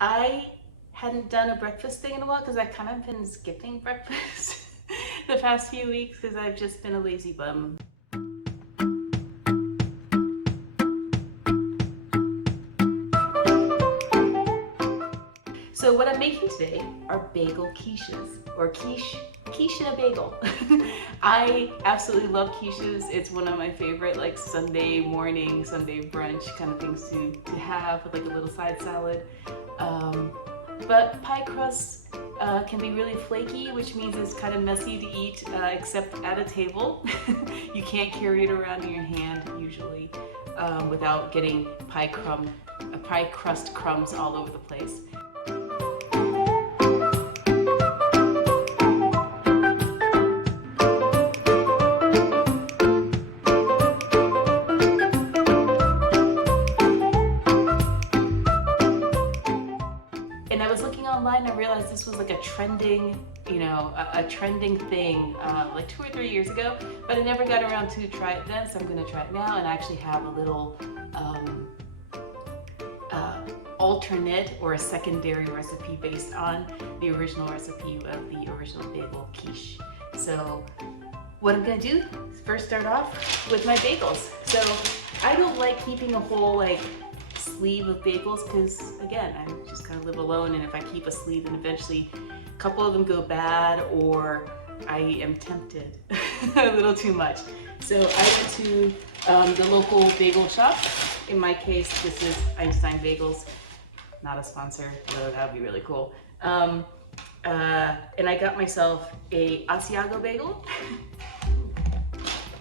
I hadn't done a breakfast thing in a while because I've kind of been skipping breakfast the past few weeks because I've just been a lazy bum. So what I'm making today are bagel quiches, or quiche in a bagel. I absolutely love quiches. It's one of my favorite like Sunday morning, Sunday brunch kind of things to have with like a little side salad. But pie crusts can be really flaky, which means it's kind of messy to eat, except at a table. You can't carry it around in your hand usually without getting pie crust crumbs all over the place. And I was looking online and I realized this was like a trending, a trending thing like 2 or 3 years ago, but I never got around to try it then, so I'm gonna try it now, and I actually have a little alternate or a secondary recipe based on the original recipe of the original bagel quiche. So what I'm gonna do is first start off with my bagels. So I don't like keeping a whole like sleeve of bagels because again, I just kind of live alone, and if I keep a sleeve then eventually a couple of them go bad or I am tempted a little too much. So I went to the local bagel shop. In my case, this is Einstein Bagels. Not a sponsor, though that would be really cool. And I got myself a asiago bagel.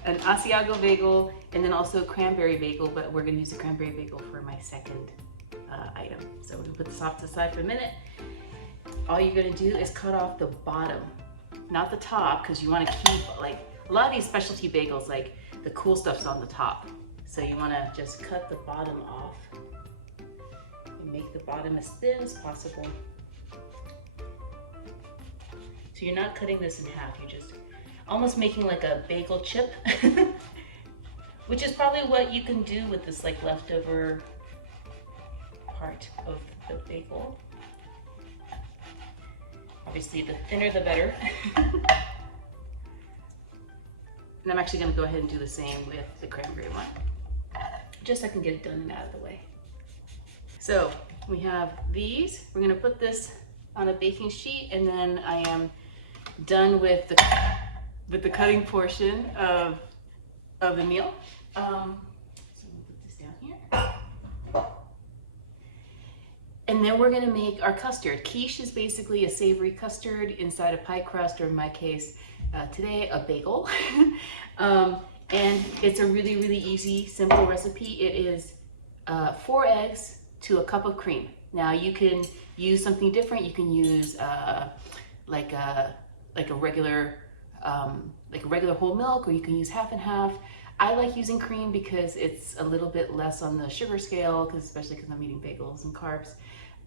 An asiago bagel, and then also a cranberry bagel, but we're gonna use the cranberry bagel for my second item. So we're gonna put this off to the side for a minute. All you're gonna do is cut off the bottom, not the top, because you wanna keep, like, a lot of these specialty bagels, like, the cool stuff's on the top. So you wanna just cut the bottom off and make the bottom as thin as possible. So you're not cutting this in half, you're just almost making like a bagel chip, which is probably what you can do with this like leftover part of the bagel. Obviously the thinner the better. And I'm actually gonna go ahead and do the same with the cranberry one, just so I can get it done and out of the way. So we have these. We're gonna put this on a baking sheet, and then I am done with the cutting portion of the meal. So we'll put this down here. And then we're gonna make our custard. Quiche is basically a savory custard inside a pie crust, or in my case, today, a bagel. And it's a really, really easy, simple recipe. It is 4 eggs to a cup of cream. Now you can use something different. You can use like a regular whole milk, or you can use half and half. I like using cream because it's a little bit less on the sugar scale, especially because I'm eating bagels and carbs.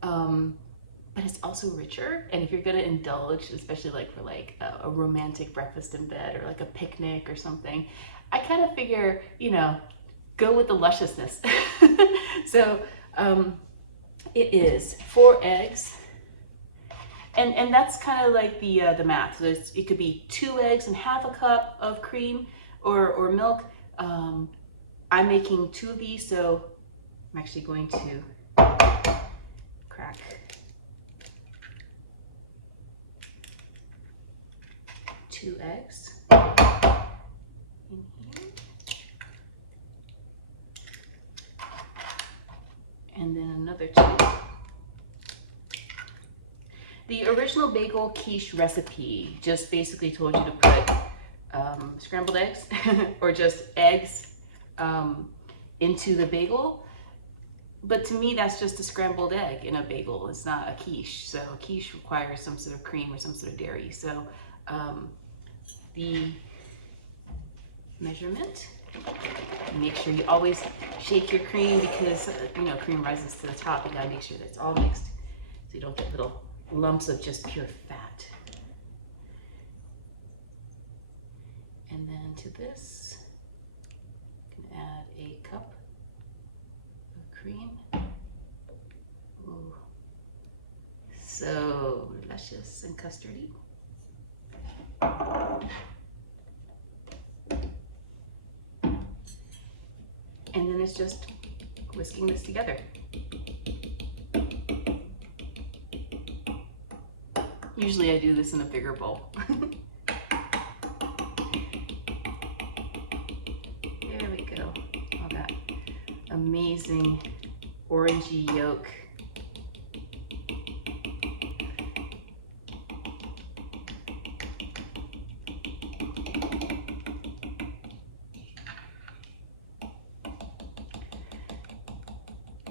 But it's also richer, and if you're gonna indulge, especially like for like a romantic breakfast in bed or like a picnic or something, I kind of figure, go with the lusciousness. So it is 4 eggs. And that's kind of like the math. So it could be 2 eggs and half a cup of cream or milk. I'm making 2 of these, so I'm actually going to crack 2 eggs in here. And then another 2. The original bagel quiche recipe just basically told you to put scrambled eggs or just eggs into the bagel. But to me, that's just a scrambled egg in a bagel. It's not a quiche. So a quiche requires some sort of cream or some sort of dairy. So the measurement, make sure you always shake your cream because, cream rises to the top. You gotta make sure that it's all mixed so you don't get little lumps of just pure fat. And then to this, you can add a cup of cream. Ooh, so luscious and custardy. And then it's just whisking this together. Usually I do this in a bigger bowl. There we go. All that amazing orangey yolk.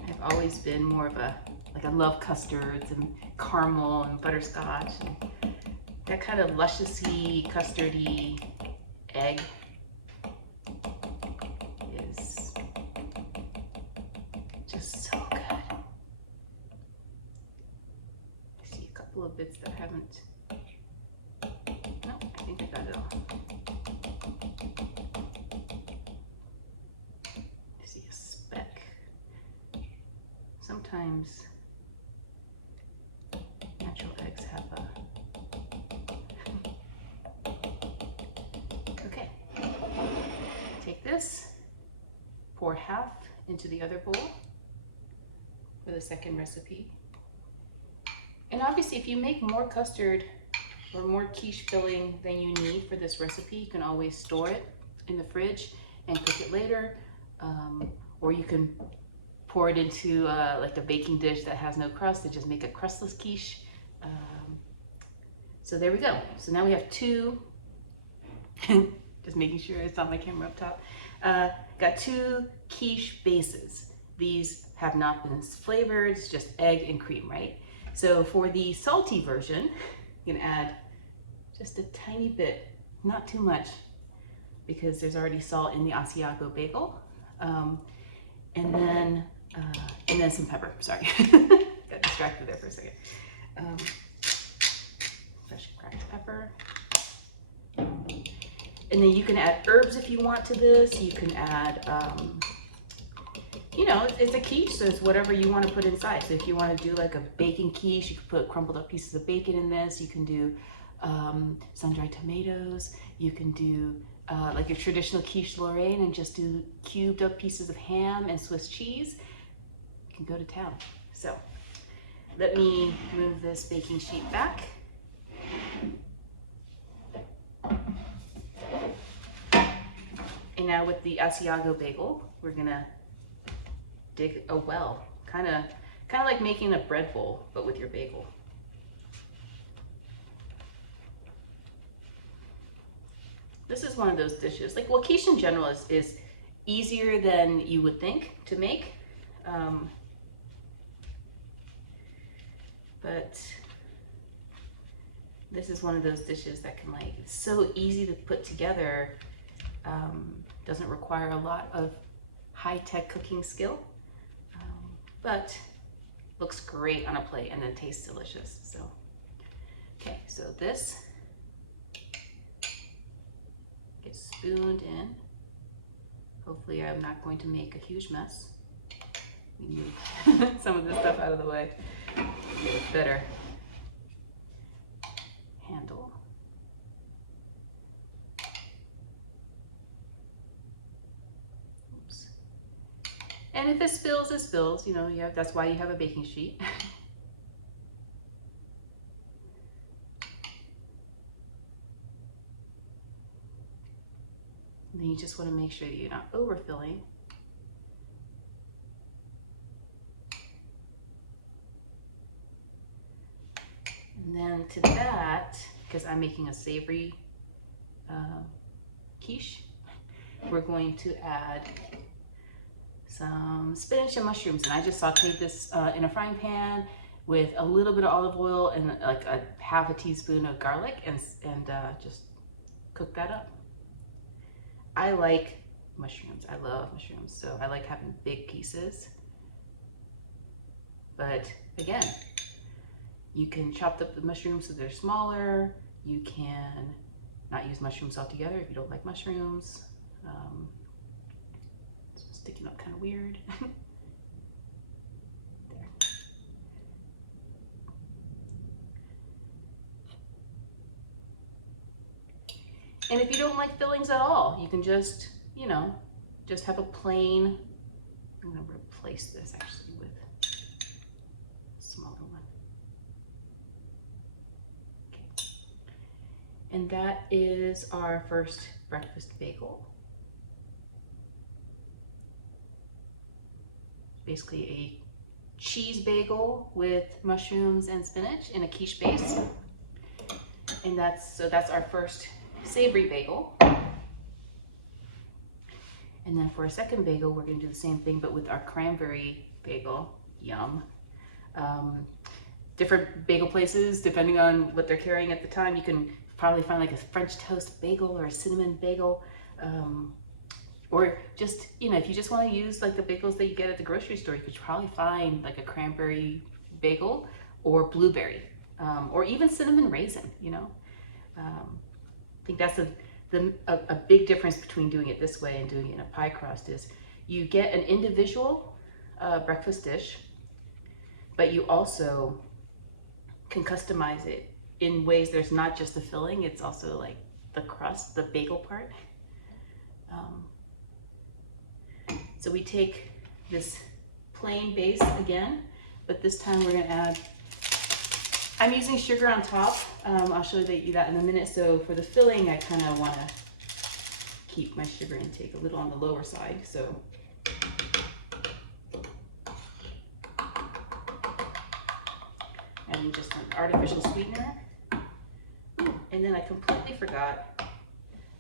I've always been more of a, I love custards and caramel and butterscotch. And that kind of lusciousy, custardy egg is just so good. I see a couple of bits that haven't, no, I think I got it all. I see a speck. Sometimes natural eggs have a... Okay, take this, pour half into the other bowl for the second recipe. And obviously if you make more custard or more quiche filling than you need for this recipe, you can always store it in the fridge and cook it later. Or you can pour it into like a baking dish that has no crust and just make a crustless quiche. So there we go. So now we have two, just making sure it's on my camera up top. Got two quiche bases. These have not been flavored, it's just egg and cream, right? So for the salty version, you can add just a tiny bit, not too much, because there's already salt in the asiago bagel. And then some pepper, sorry. Got distracted there for a second. Fresh cracked pepper. And then you can add herbs if you want to this. You can add, you know, it's a quiche, so it's whatever you want to put inside. So if you want to do like a bacon quiche, you can put crumbled up pieces of bacon in this. You can do sun-dried tomatoes. You can do like a traditional quiche Lorraine and just do cubed up pieces of ham and Swiss cheese. You can go to town. So let me move this baking sheet back. And now with the asiago bagel, we're gonna dig a well, kind of like making a bread bowl, but with your bagel. This is one of those dishes, like, well, quiche in general is easier than you would think to make. But this is one of those dishes that can, like, it's so easy to put together. Doesn't require a lot of high-tech cooking skill, but looks great on a plate and then tastes delicious. So, okay, so this gets spooned in. Hopefully I'm not going to make a huge mess. We move some of this stuff out of the way. Get a better handle. Oops. And if it spills, it spills. You know, that's why you have a baking sheet. And then you just want to make sure that you're not overfilling. And then to that, because I'm making a savory quiche, we're going to add some spinach and mushrooms. And I just sauteed this in a frying pan with a little bit of olive oil and like a half a teaspoon of garlic, and just cook that up. I like mushrooms. I love mushrooms. So I like having big pieces. But again, you can chop up the mushrooms so they're smaller. You can not use mushrooms altogether if you don't like mushrooms. It's sticking up kind of weird. There. And if you don't like fillings at all, you can just, you know, just have a plain, I'm gonna replace this actually with a smaller one. Okay. And that is our first breakfast bagel. Basically a cheese bagel with mushrooms and spinach in a quiche base. And that's our first savory bagel. And then for a second bagel, we're gonna do the same thing, but with our cranberry bagel. Yum. Different bagel places, depending on what they're carrying at the time, you can probably find like a French toast bagel or a cinnamon bagel. Or just, you know, if you just want to use like the bagels that you get at the grocery store, you could probably find like a cranberry bagel or blueberry, or even cinnamon raisin, you know. I think that's a big difference between doing it this way and doing it in a pie crust is you get an individual breakfast dish, but you also can customize it in ways there's not just the filling, it's also like the crust, the bagel part. So we take this plain base again, but this time we're gonna add, I'm using sugar on top. I'll show you that in a minute. So for the filling, I kind of want to keep my sugar intake a little on the lower side. So adding just an artificial sweetener. And then I completely forgot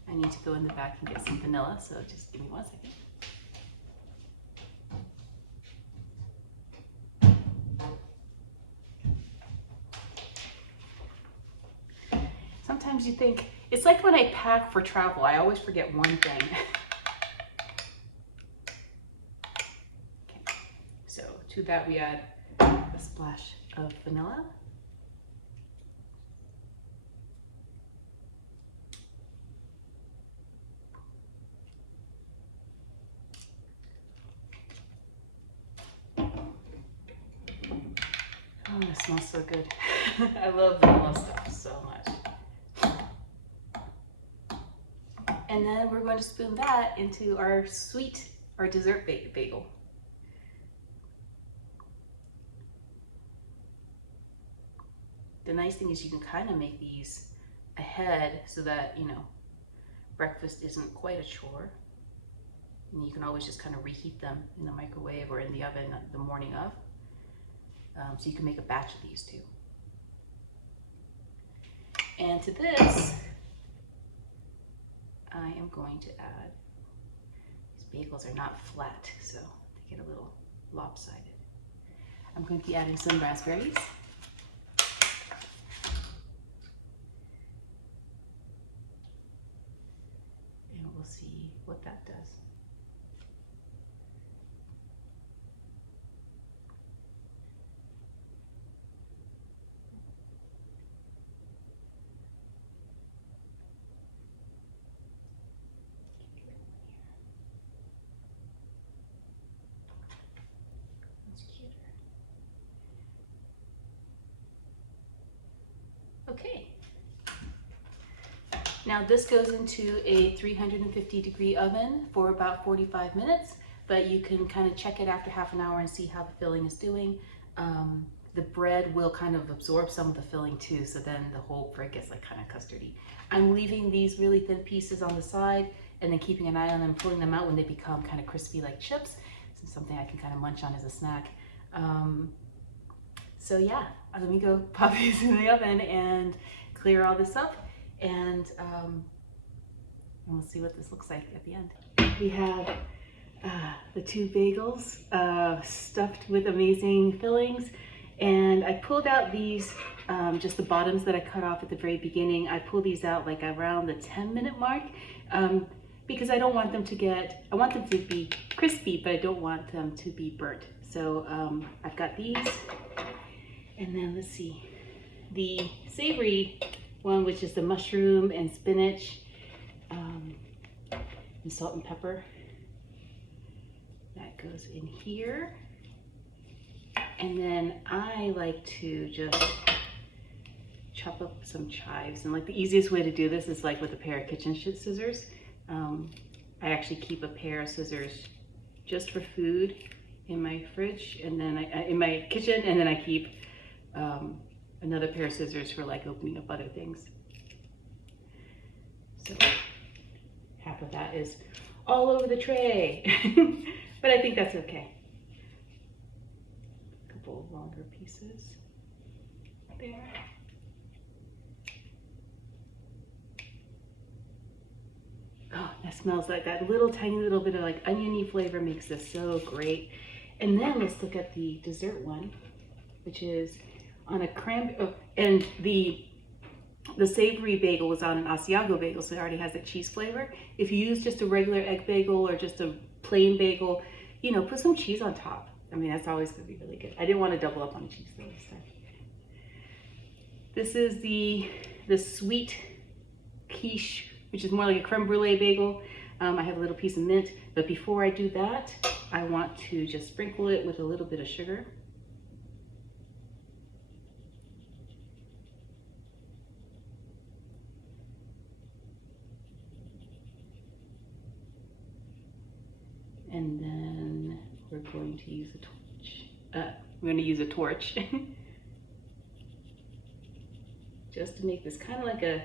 I need to go in the back and get some vanilla. So just give me 1 second. Sometimes you think, it's like when I pack for travel, I always forget one thing. Okay, so to that we add a splash of vanilla. Oh, it smells so good. I love vanilla stuff so much. And then we're going to spoon that into our dessert bagel. The nice thing is you can kind of make these ahead so that, you know, breakfast isn't quite a chore. And you can always just kind of reheat them in the microwave or in the oven the morning of. So you can make a batch of these too. And to this, I am going to add, these bagels are not flat, so they get a little lopsided. I'm going to be adding some raspberries. And we'll see what that does. Okay. Now this goes into a 350-degree oven for about 45 minutes, but you can kind of check it after half an hour and see how the filling is doing. The bread will kind of absorb some of the filling too, so then the whole bread gets like kind of custardy. I'm leaving these really thin pieces on the side and then keeping an eye on them, pulling them out when they become kind of crispy like chips. So something I can kind of munch on as a snack. So yeah, let me go pop these in the oven and clear all this up, and we'll see what this looks like at the end. We have the 2 bagels stuffed with amazing fillings, and I pulled out these, just the bottoms that I cut off at the very beginning. I pulled these out like around the 10-minute mark because I don't want them to get, I want them to be crispy, but I don't want them to be burnt. So I've got these. And then let's see, the savory one, which is the mushroom and spinach and salt and pepper. That goes in here. And then I like to just chop up some chives. And like the easiest way to do this is like with a pair of kitchen scissors. I actually keep a pair of scissors just for food in my fridge, and then in my kitchen, and then I keep another pair of scissors for like opening up other things. So half of that is all over the tray, but I think that's okay. A couple of longer pieces there. Oh, that smells like that little tiny little bit of like oniony flavor makes this so great. And then let's look at the dessert one, which is on a crème, and the savory bagel was on an asiago bagel, so it already has that cheese flavor. If you use just a regular egg bagel or just a plain bagel, you know, put some cheese on top. I mean, that's always gonna be really good. I didn't want to double up on cheese though this time. This is the sweet quiche, which is more like a crème brulee bagel. I have a little piece of mint, but before I do that, I want to just sprinkle it with a little bit of sugar. And then we're going to use a torch. We're going to use a torch just to make this kind of like a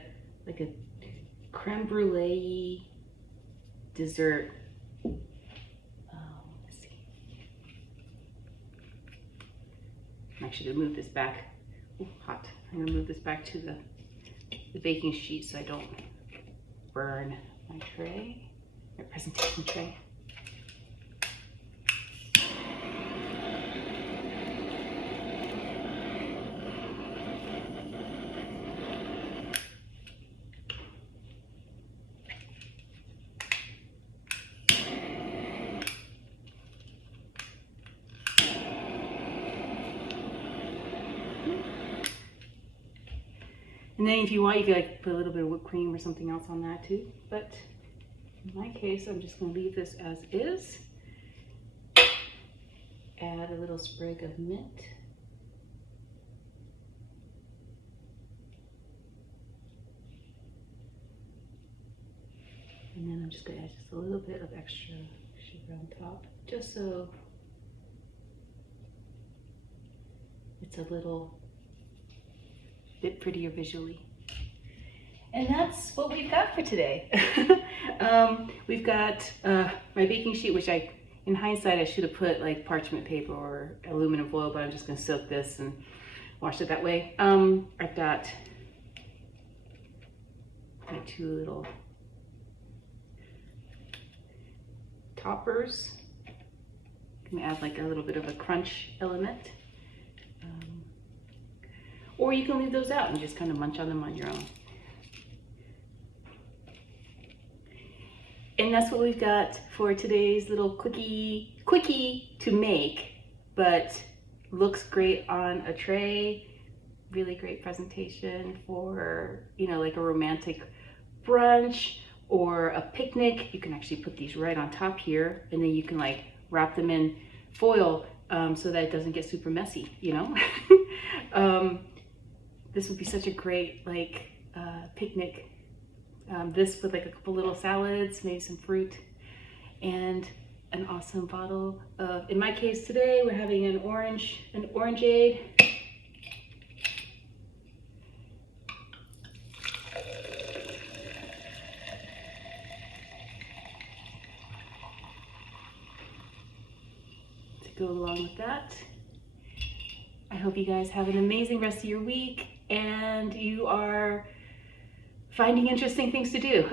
crème brulee dessert. Let's see. I'm actually gonna move this back. Ooh, hot. I'm gonna move this back to the baking sheet so I don't burn my tray, my presentation tray. And then if you want, you could like put a little bit of whipped cream or something else on that too. But in my case, I'm just gonna leave this as is. Add a little sprig of mint. And then I'm just gonna add just a little bit of extra sugar on top, just so it's a little bit prettier visually. And that's what we've got for today. We've got my baking sheet, which in hindsight, I should have put like parchment paper or aluminum foil, but I'm just gonna soak this and wash it that way. I've got my two little toppers. I'm gonna add like a little bit of a crunch element. Or you can leave those out and just kind of munch on them on your own. And that's what we've got for today's little quickie to make, but looks great on a tray. Really great presentation for, you know, like a romantic brunch or a picnic. You can actually put these right on top here, and then you can like wrap them in foil so that it doesn't get super messy, you know? This would be such a great like picnic. This with like a couple little salads, maybe some fruit, and an awesome bottle of, in my case today, we're having an orangeade. To go along with that. I hope you guys have an amazing rest of your week and you are finding interesting things to do.